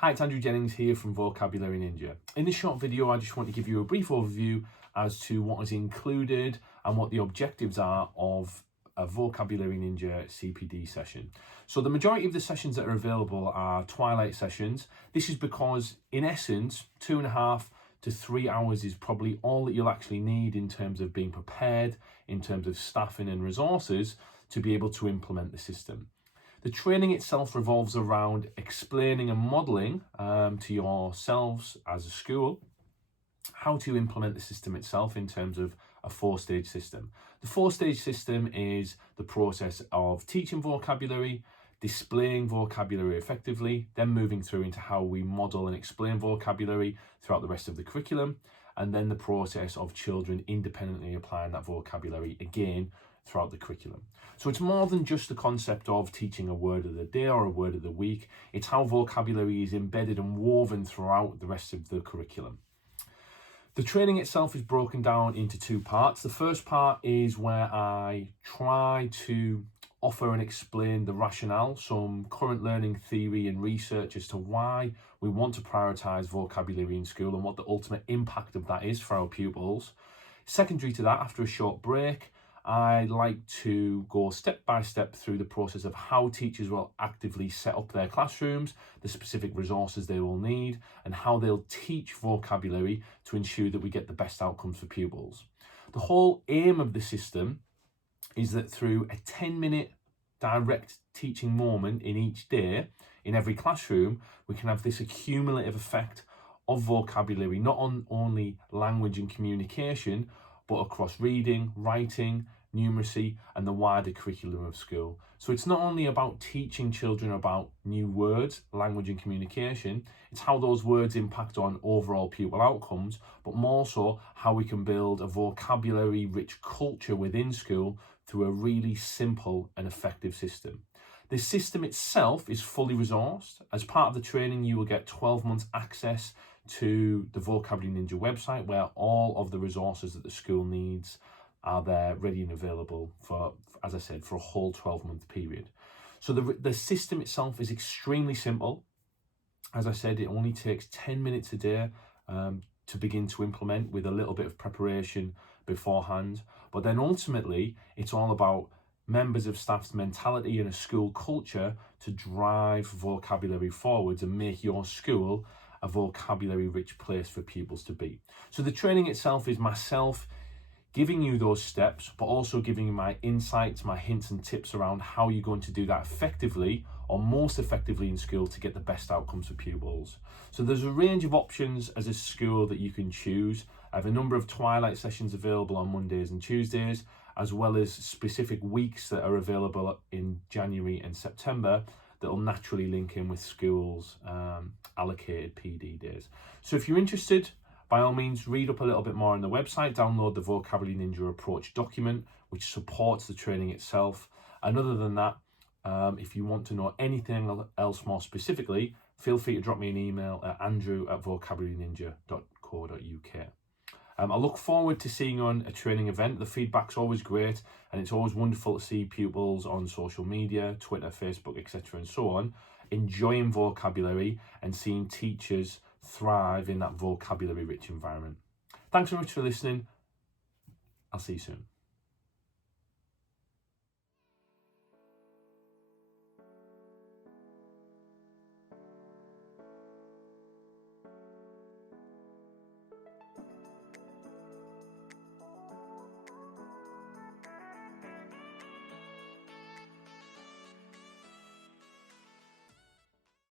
Hi, it's Andrew Jennings here from Vocabulary Ninja. In this short video, I just want to give you a brief overview as to what is included and what the objectives are of a Vocabulary Ninja CPD session. So the majority of the sessions that are available are twilight sessions. This is because, in essence, 2.5 to 3 hours is probably all that you'll actually need in terms of being prepared, in terms of staffing and resources to be able to implement the system. The training itself revolves around explaining and modelling to yourselves as a school how to implement the system itself in terms of a 4-stage system. The 4-stage system is the process of teaching vocabulary, displaying vocabulary effectively, then moving through into how we model and explain vocabulary throughout the rest of the curriculum, and then the process of children independently applying that vocabulary again throughout the curriculum. So it's more than just the concept of teaching a word of the day or a word of the week. It's how vocabulary is embedded and woven throughout the rest of the curriculum. The training itself is broken down into 2 parts. The first part is where I try to offer and explain the rationale, some current learning theory and research as to why we want to prioritise vocabulary in school and what the ultimate impact of that is for our pupils. Secondary to that, after a short break, I like to go step by step through the process of how teachers will actively set up their classrooms, the specific resources they will need, and how they'll teach vocabulary to ensure that we get the best outcomes for pupils. The whole aim of the system is that through a 10-minute direct teaching moment in each day, in every classroom, we can have this accumulative effect of vocabulary, not on only language and communication, but across reading, writing, numeracy, and the wider curriculum of school. So it's not only about teaching children about new words, language and communication, it's how those words impact on overall pupil outcomes, but more so how we can build a vocabulary-rich culture within school through a really simple and effective system. The system itself is fully resourced. As part of the training, you will get 12 months access to the Vocabulary Ninja website, where all of the resources that the school needs are there, ready and available for, as I said, for a whole 12-month period. So the system itself is extremely simple. As I said, it only takes 10 minutes a day to begin to implement, with a little bit of preparation beforehand. But then ultimately, it's all about members of staff's mentality and a school culture to drive vocabulary forwards and make your school a vocabulary-rich place for pupils to be. So the training itself is myself giving you those steps, but also giving you my insights, my hints and tips around how you're going to do that effectively, or most effectively in school, to get the best outcomes for pupils. So there's a range of options as a school that you can choose. I have a number of twilight sessions available on Mondays and Tuesdays, as well as specific weeks that are available in January and September that will naturally link in with schools' allocated PD days. So if you're interested, by all means, read up a little bit more on the website, download the Vocabulary Ninja Approach document, which supports the training itself. And other than that, if you want to know anything else more specifically, feel free to drop me an email at andrew@vocabularyninja.co.uk. I look forward to seeing you on a training event. The feedback's always great, and it's always wonderful to see pupils on social media, Twitter, Facebook, etc. and so on, enjoying vocabulary and seeing teachers thrive in that vocabulary-rich environment. Thanks so much for listening. I'll see you soon.